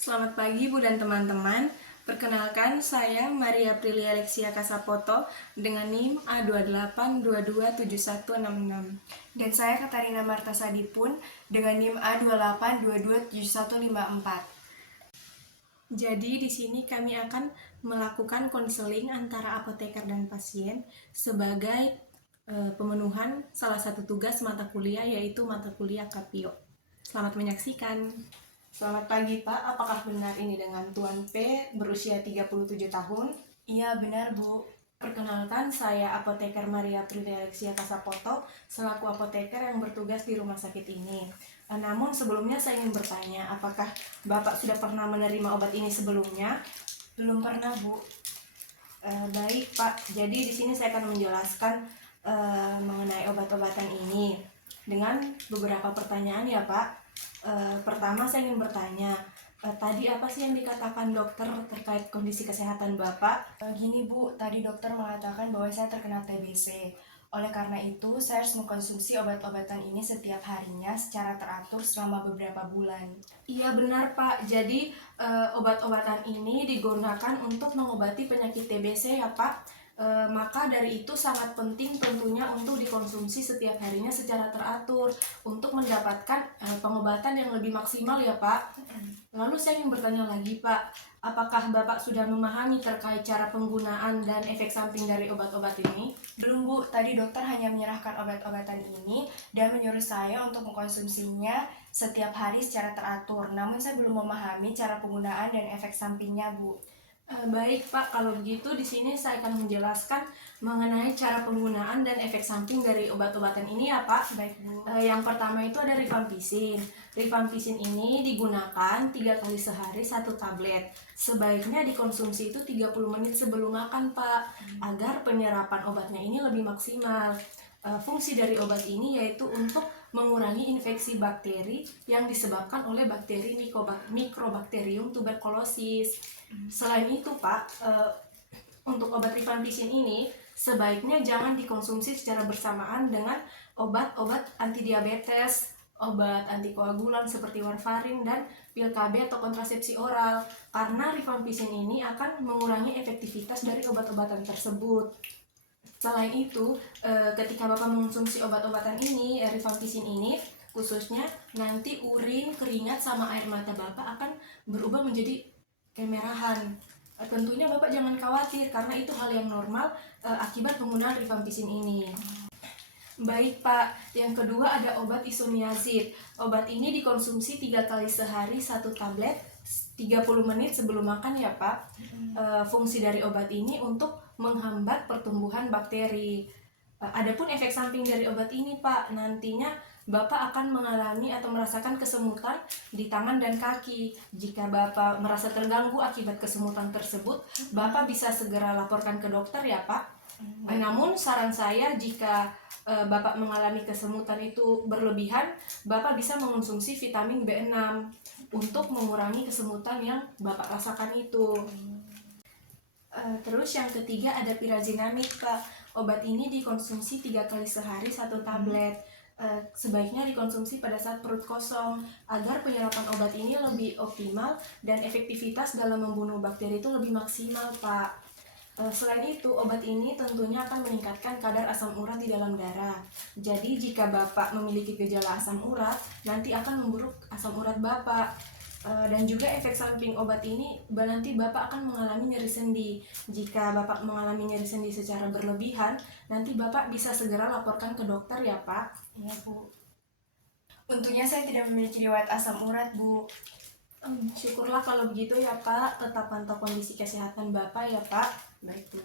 Selamat pagi Bu dan teman-teman. Perkenalkan, saya Maria Prilia Alexia Kasapoto dengan NIM A28227166. Dan saya Katarina Marta Sadipun dengan NIM A28227154. Jadi di sini kami akan melakukan konseling antara apoteker dan pasien sebagai pemenuhan salah satu tugas mata kuliah, yaitu mata kuliah Kapio. Selamat menyaksikan. Selamat pagi Pak, apakah benar ini dengan Tuan P berusia 37 tahun? Iya benar Bu. Perkenalkan, saya apoteker Maria Prilia Alexia Kasapoto selaku apoteker yang bertugas di rumah sakit ini. Namun sebelumnya saya ingin bertanya, apakah Bapak sudah pernah menerima obat ini sebelumnya? Belum pernah Bu. Baik Pak, jadi di sini saya akan menjelaskan mengenai obat-obatan ini dengan beberapa pertanyaan ya Pak. Pertama saya ingin bertanya, tadi apa sih yang dikatakan dokter terkait kondisi kesehatan Bapak? Gini Bu, tadi dokter mengatakan bahwa saya terkena TBC. Oleh karena itu, saya harus mengkonsumsi obat-obatan ini setiap harinya secara teratur selama beberapa bulan. Iya benar Pak, jadi obat-obatan ini digunakan untuk mengobati penyakit TBC ya Pak. Maka dari itu sangat penting tentunya untuk dikonsumsi setiap harinya secara teratur untuk mendapatkan pengobatan yang lebih maksimal ya Pak. Lalu saya ingin bertanya lagi Pak, apakah Bapak sudah memahami terkait cara penggunaan dan efek samping dari obat-obat ini? Belum Bu, tadi dokter hanya menyerahkan obat-obatan ini dan menyuruh saya untuk mengkonsumsinya setiap hari secara teratur. Namun saya belum memahami cara penggunaan dan efek sampingnya Bu. Baik Pak, kalau begitu di sini saya akan menjelaskan mengenai cara penggunaan dan efek samping dari obat-obatan ini ya Pak. Baik Bu. Yang pertama itu ada rifampicin. Rifampicin ini digunakan 3 kali sehari 1 tablet. Sebaiknya dikonsumsi itu 30 menit sebelum makan Pak, agar penyerapan obatnya ini lebih maksimal. Fungsi dari obat ini yaitu untuk mengurangi infeksi bakteri yang disebabkan oleh bakteri Mycobacterium tuberculosis. Selain itu Pak, untuk obat rifampicin ini sebaiknya jangan dikonsumsi secara bersamaan dengan obat-obat antidiabetes, obat antikoagulan seperti warfarin dan pil KB atau kontrasepsi oral, karena rifampicin ini akan mengurangi efektivitas dari obat-obatan tersebut. Selain itu, ketika Bapak mengonsumsi obat-obatan ini, rifampicin ini, khususnya nanti urin, keringat, sama air mata Bapak akan berubah menjadi kemerahan. Tentunya Bapak jangan khawatir karena itu hal yang normal akibat penggunaan rifampicin ini. Baik Pak, yang kedua ada obat isoniazid. Obat ini dikonsumsi 3 kali sehari 1 tablet 30 menit sebelum makan ya Pak. Fungsi dari obat ini untuk menghambat pertumbuhan bakteri. Adapun efek samping dari obat ini Pak, nantinya Bapak akan mengalami atau merasakan kesemutan di tangan dan kaki. Jika Bapak merasa terganggu akibat kesemutan tersebut, Bapak bisa segera laporkan ke dokter ya Pak. Namun saran saya, jika Bapak mengalami kesemutan itu berlebihan, Bapak bisa mengonsumsi vitamin B6 untuk mengurangi kesemutan yang Bapak rasakan itu. Terus yang ketiga ada pirazinamid Pak. Obat ini dikonsumsi 3 kali sehari 1 tablet. Sebaiknya dikonsumsi pada saat perut kosong agar penyerapan obat ini lebih optimal dan efektivitas dalam membunuh bakteri itu lebih maksimal Pak. Selain itu, obat ini tentunya akan meningkatkan kadar asam urat di dalam darah. Jadi jika Bapak memiliki gejala asam urat, nanti akan memburuk asam urat Bapak. Dan juga efek samping obat ini nanti Bapak akan mengalami nyeri sendi. Jika Bapak mengalami nyeri sendi secara berlebihan, nanti Bapak bisa segera laporkan ke dokter ya Pak. Iya Bu. Untungnya saya tidak memiliki riwayat asam urat Bu. Syukurlah kalau begitu ya Pak, tetap pantau kondisi kesehatan Bapak ya Pak. Baik Bu.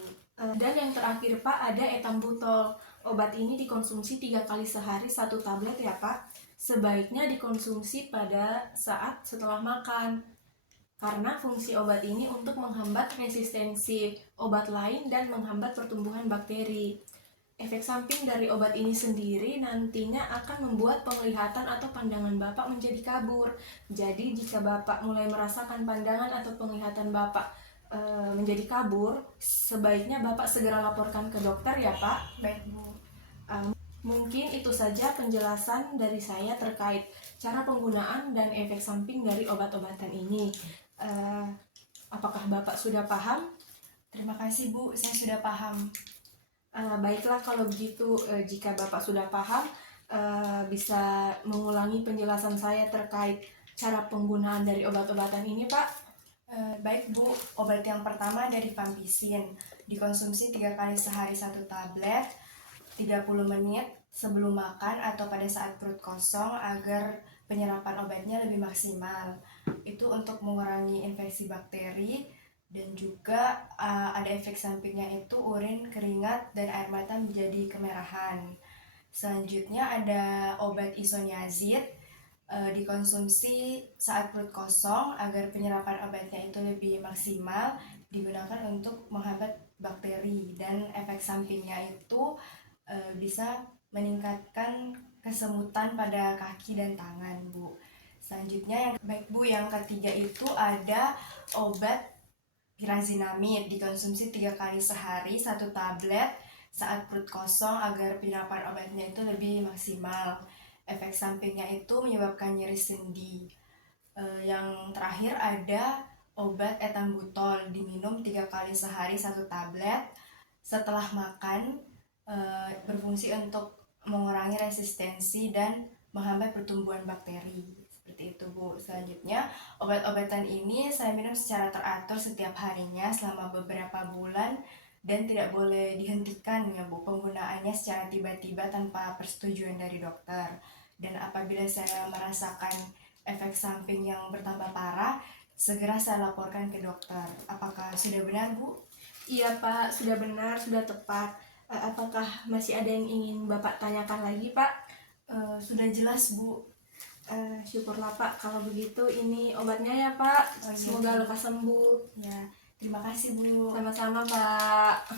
Dan yang terakhir Pak ada etambutol. Obat ini dikonsumsi 3 kali sehari 1 tablet ya Pak. Sebaiknya dikonsumsi pada saat setelah makan, karena fungsi obat ini untuk menghambat resistensi obat lain dan menghambat pertumbuhan bakteri. Efek samping dari obat ini sendiri nantinya akan membuat penglihatan atau pandangan Bapak menjadi kabur. Jadi jika Bapak mulai merasakan pandangan atau penglihatan Bapak menjadi kabur, sebaiknya Bapak segera laporkan ke dokter ya Pak. Baik Bu. Mungkin itu saja penjelasan dari saya terkait cara penggunaan dan efek samping dari obat-obatan ini. Eh, apakah Bapak sudah paham? Terima kasih Bu, saya sudah paham. Baiklah kalau begitu, jika Bapak sudah paham, bisa mengulangi penjelasan saya terkait cara penggunaan dari obat-obatan ini, Pak. Baik Bu, obat yang pertama dari Rifampicin. Dikonsumsi 3 kali sehari 1 tablet, 30 menit sebelum makan atau pada saat perut kosong agar penyerapan obatnya lebih maksimal. Itu untuk mengurangi infeksi bakteri dan juga ada efek sampingnya itu urin, keringat, dan air mata menjadi kemerahan. Selanjutnya ada obat isoniazid, dikonsumsi saat perut kosong agar penyerapan obatnya itu lebih maksimal, digunakan untuk menghambat bakteri dan efek sampingnya itu bisa meningkatkan kesemutan pada kaki dan tangan Bu. Selanjutnya yang baik Bu, yang ketiga itu ada obat pirazinamid, dikonsumsi 3 kali sehari 1 tablet saat perut kosong agar penyerapan obatnya itu lebih maksimal. Efek sampingnya itu menyebabkan nyeri sendi. Yang terakhir ada obat etambutol, diminum 3 kali sehari 1 tablet setelah makan, berfungsi untuk mengurangi resistensi dan menghambat pertumbuhan bakteri. Seperti itu Bu. Selanjutnya, obat-obatan ini saya minum secara teratur setiap harinya selama beberapa bulan dan tidak boleh dihentikan ya Bu, penggunaannya secara tiba-tiba tanpa persetujuan dari dokter. Dan apabila saya merasakan efek samping yang bertambah parah, segera saya laporkan ke dokter. Apakah sudah benar Bu? Iya, Pak, sudah benar, sudah tepat. Apakah masih ada yang ingin Bapak tanyakan lagi, Pak? Sudah jelas Bu. Syukurlah, Pak. Kalau begitu, ini obatnya ya, Pak. Oh, iya. Semoga lekas sembuh. Ya, terima kasih Bu. Sama-sama, Pak.